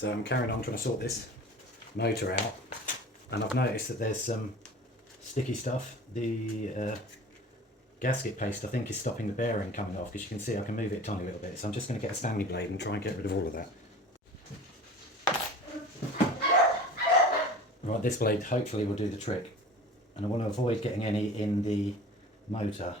So I'm carrying on trying to sort this motor out, and I've noticed that there's some sticky stuff. The gasket paste I think is stopping the bearing coming off, because you can see I can move it a tiny little bit. So I'm just going to get a Stanley blade and try and get rid of all of that. Right, this blade hopefully will do the trick, and I want to avoid getting any in the motor,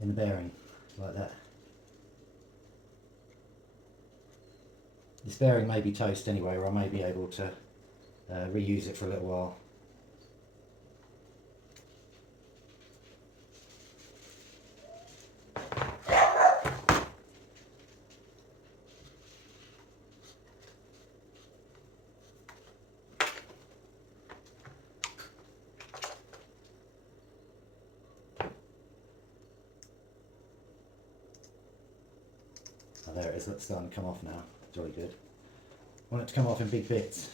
in the bearing, like that. This bearing may be toast anyway, or I may be able to reuse it for a little while. Oh, there it is, that's starting to come off now. It's really good. I want it to come off in big bits.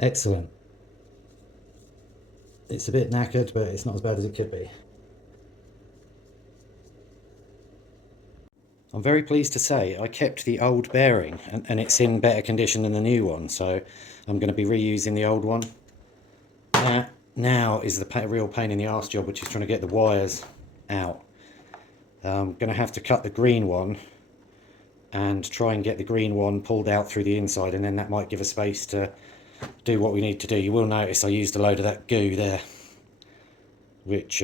Excellent. It's a bit knackered, but it's not as bad as it could be. I'm very pleased to say I kept the old bearing, and it's in better condition than the new one, so I'm going to be reusing the old one. That now is the real pain in the arse job, which is trying to get the wires out. I'm going to have to cut the green one and try and get the green one pulled out through the inside, and then that might give us space to do what we need to do. You will notice I used a load of that goo there, which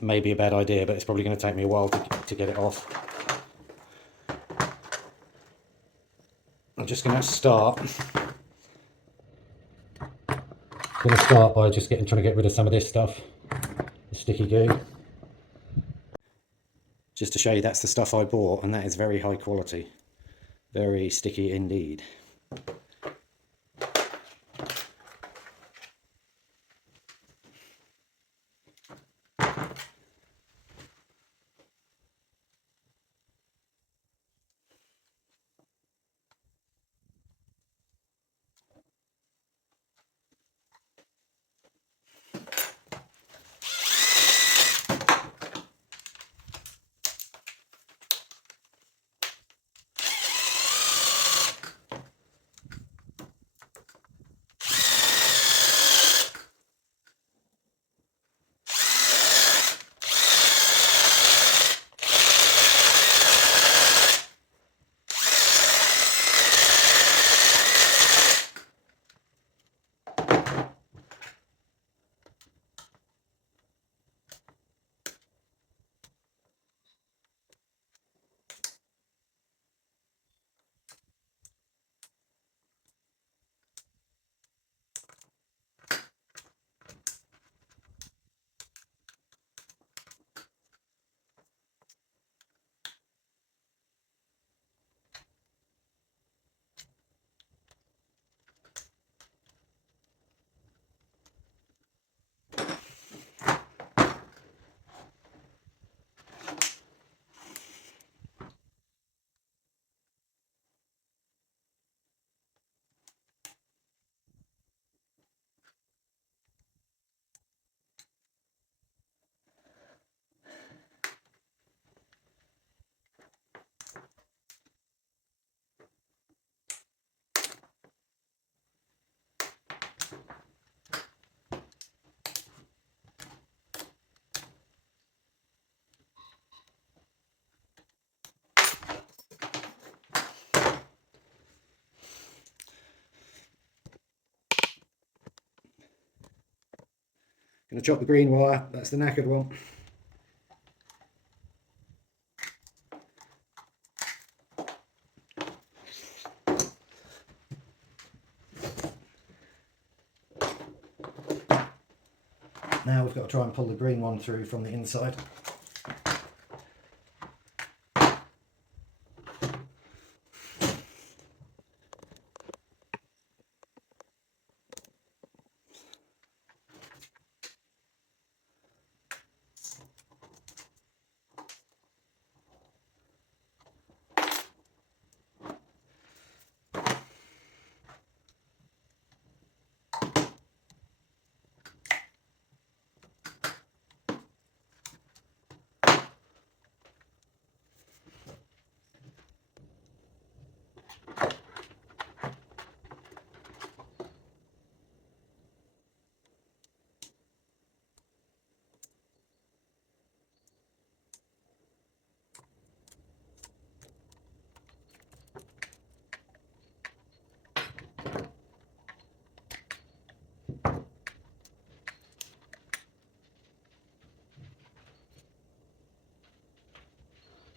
may be a bad idea, but it's probably going to take me a while to get it off. I'm just going to start. By just trying to get rid of some of this stuff, the sticky goo. Just to show you, that's the stuff I bought, and that is very high quality, very sticky indeed. Going to chop the green wire, that's the knackered one. Now we've got to try and pull the green one through from the inside.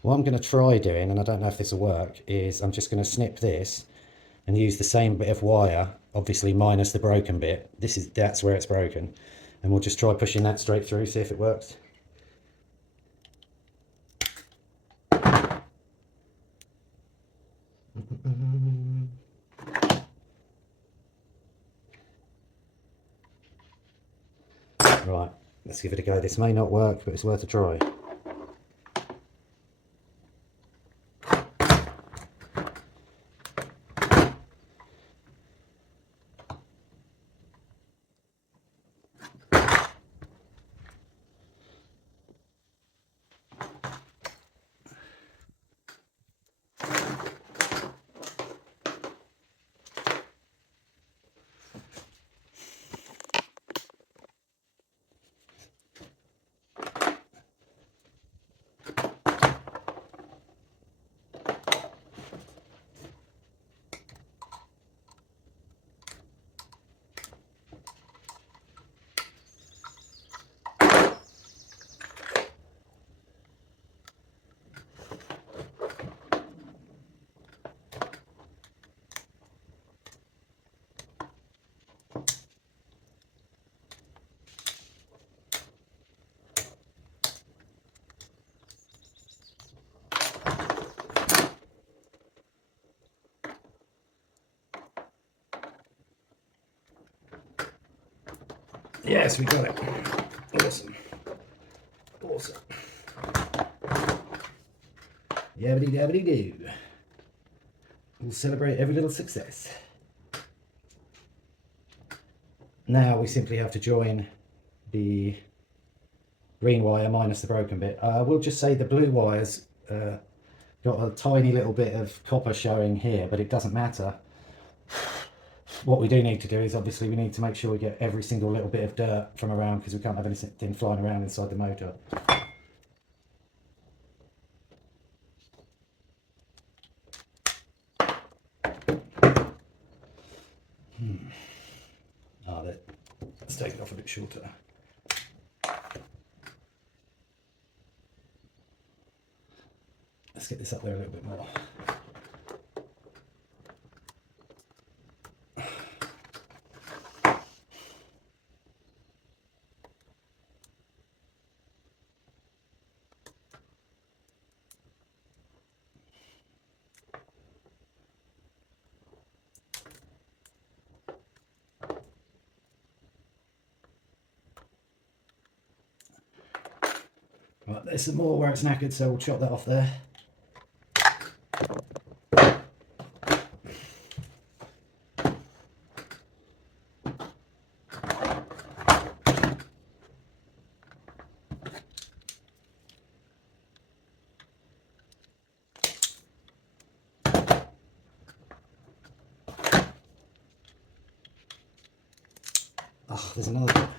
What I'm going to try doing, and I don't know if this will work, is I'm just going to snip this and use the same bit of wire, obviously minus the broken bit. That's where it's broken, and we'll just try pushing that straight through, see if it works. Right, let's give it a go. This may not work, but it's worth a try. Yes, we got it. Awesome. Awesome. Yabbity dabbity doo. We'll celebrate every little success. Now we simply have to join the green wire minus the broken bit. We'll just say the blue wire's got a tiny little bit of copper showing here, but it doesn't matter. What we do need to do is obviously we need to make sure we get every single little bit of dirt from around, because we can't have anything flying around inside the motor. Let's take it off a bit shorter. Let's get this up there a little bit more. Right, there's some more where it's knackered, so we'll chop that off there. Oh, there's another bit.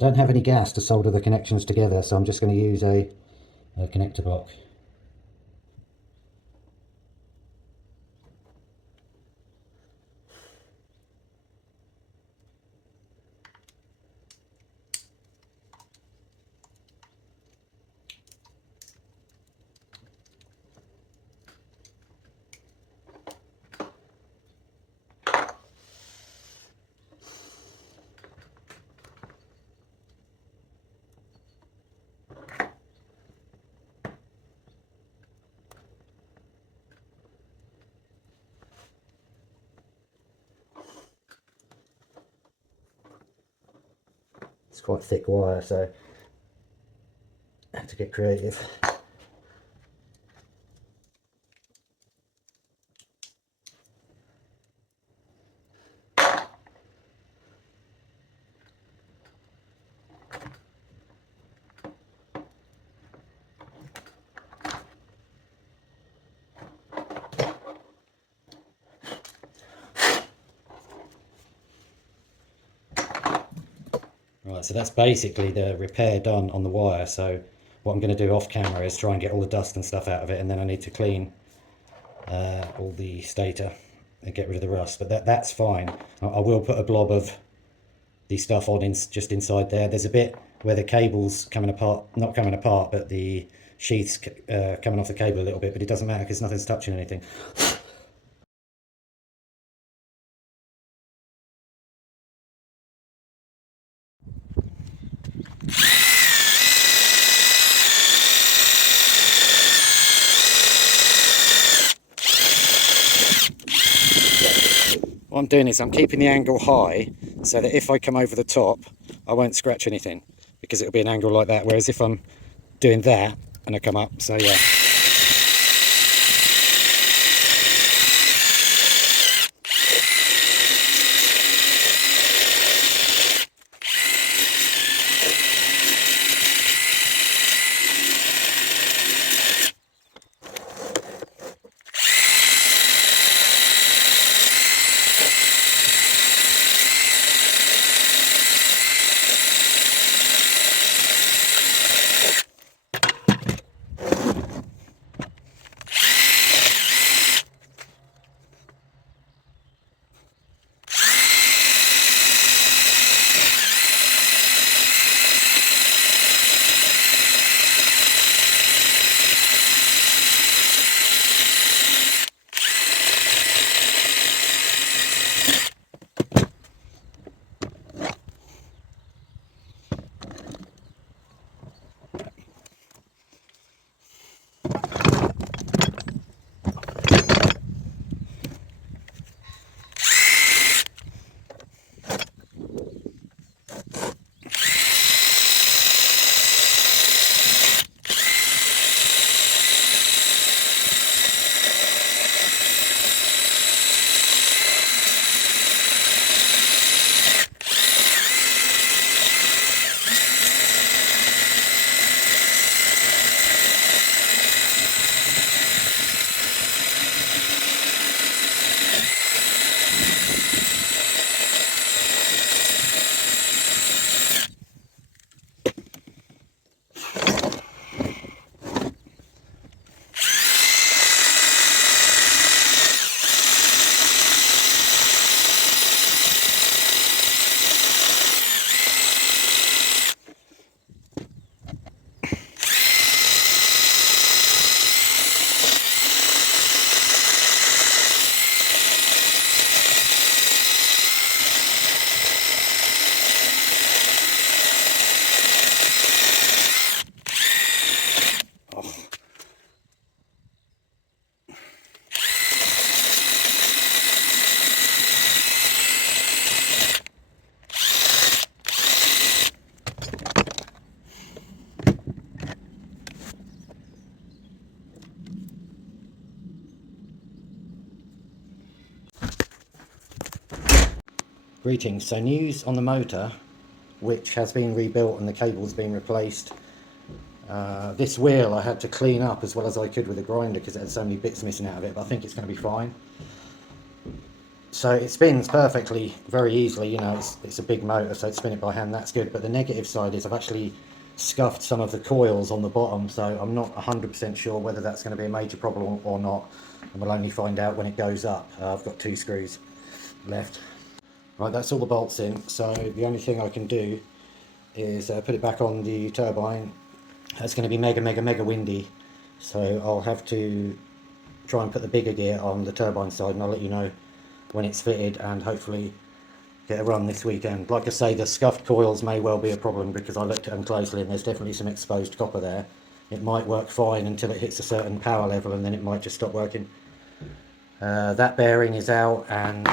don't have any gas to solder the connections together, so I'm just going to use a connector block. It's quite thick wire, so I have to get creative. Right, so that's basically the repair done on the wire. So what I'm going to do off camera is try and get all the dust and stuff out of it, and then I need to clean all the stator and get rid of the rust. But that's fine. I will put a blob of the stuff on just inside there. There's a bit where the cable's coming apart, not coming apart, but the sheath's coming off the cable a little bit, but it doesn't matter because nothing's touching anything. What I'm doing is I'm keeping the angle high so that if I come over the top, I won't scratch anything because it'll be an angle like that. Whereas if I'm doing that and I come up, so yeah. Greetings. So news on the motor, which has been rebuilt and the cable's been replaced. This wheel I had to clean up as well as I could with a grinder because it had so many bits missing out of it, but I think it's going to be fine. So it spins perfectly, very easily, you know, it's a big motor, so to spin it by hand, that's good. But the negative side is I've actually scuffed some of the coils on the bottom, so I'm not 100% sure whether that's going to be a major problem or not, and we'll only find out when it goes up. I've got 2 screws left. Right, that's all the bolts in, so the only thing I can do is put it back on the turbine. It's going to be mega windy, so I'll have to try and put the bigger gear on the turbine side, and I'll let you know when it's fitted and hopefully get a run this weekend. Like I say, the scuffed coils may well be a problem because I looked at them closely and there's definitely some exposed copper there. It might work fine until it hits a certain power level and then it might just stop working. That bearing is out, and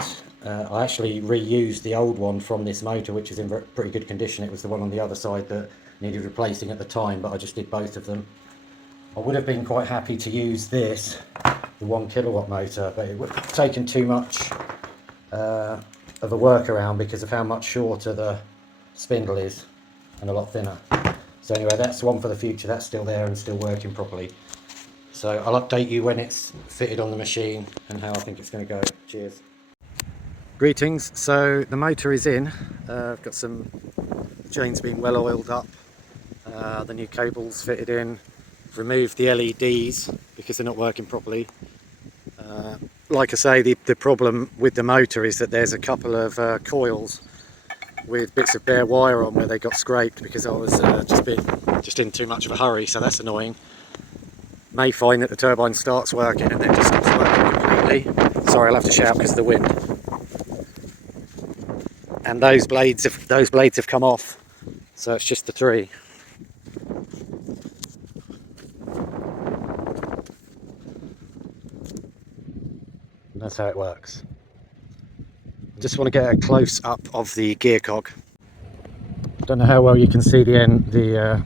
I actually reused the old one from this motor, which is in pretty good condition. It was the one on the other side that needed replacing at the time, but I just did both of them. I would have been quite happy to use this, the 1 kilowatt motor, but it would have taken too much of a workaround because of how much shorter the spindle is and a lot thinner. So anyway, that's one for the future. That's still there and still working properly. So I'll update you when it's fitted on the machine and how I think it's going to go. Cheers. Greetings. So the motor is in. I've got some chains being well oiled up. The new cables fitted in. Removed the LEDs because they're not working properly. Like I say, the problem with the motor is that there's a couple of coils with bits of bare wire on where they got scraped because I was just in too much of a hurry, so that's annoying. May find that the turbine starts working and then just stops working completely. Sorry, I'll have to shout because of the wind. And those blades have come off, so it's just the 3. And that's how it works. Just want to get a close up of the gear cog. Don't know how well you can see the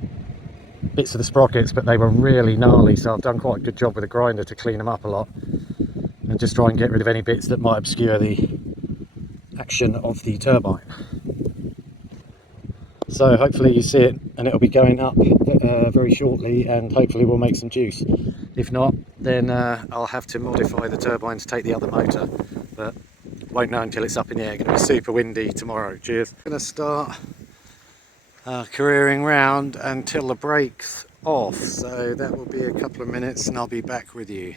bits of the sprockets, but they were really gnarly, so I've done quite a good job with a grinder to clean them up a lot and just try and get rid of any bits that might obscure the action of the turbine. So hopefully you see it and it'll be going up very shortly, and hopefully we'll make some juice. If not, then I'll have to modify the turbine to take the other motor, but won't know until it's up in the air. Going to be super windy tomorrow. Cheers. Going to start careering round until the brake's off, so that will be a couple of minutes and I'll be back with you.